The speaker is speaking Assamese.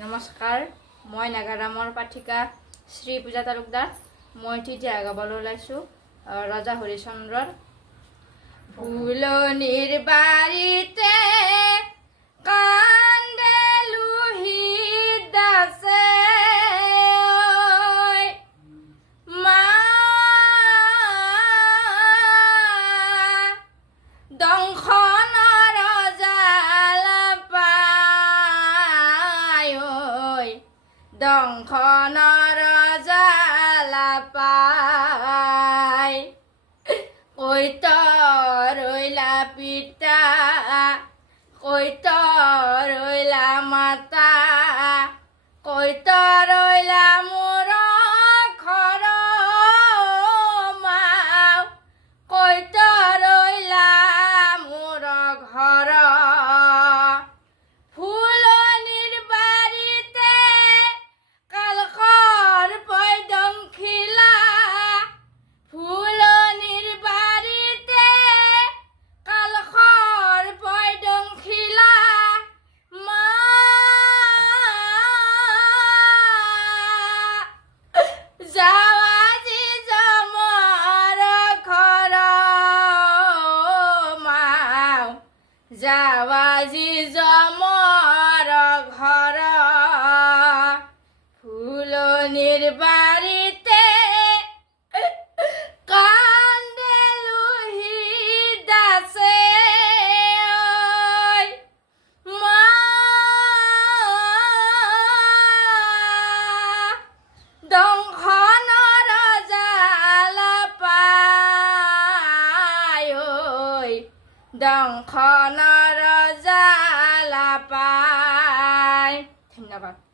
নমস্কাৰ, মই নাগাৰামৰ পাঠিকা শ্ৰী পূজা তালুকদাৰ। মই এতিয়া গাবলৈ ওলাইছোঁ ৰজা হৰিশ্চন্দ্ৰৰ ফুলনিৰ বাৰীতে কান্দে লুহি দাসে মা দংখনৰ জালা পায় দংখনৰ জালা পায় কৈত ৰৈলা পিতা কৈত ৰৈলা মাতা কৈত ৰৈলা মোৰ ঘৰ মাও কৈত ৰৈলা মোৰ ঘৰ ফুলনিৰ বাৰীতে কালখৰ পৈদংখিলা ফুলনিৰ বাৰীতে কালখৰ পৈদংখিলা মা যাৱাজি জমৰ ঘৰ মাও যাৱাজি জমৰ ঘৰ ফুলনিৰ বাৰীতে কান্দে লুহি দাসে মা দংখনৰ জালা পায় দংখনৰ জালা পায়। ধন্যবাদ।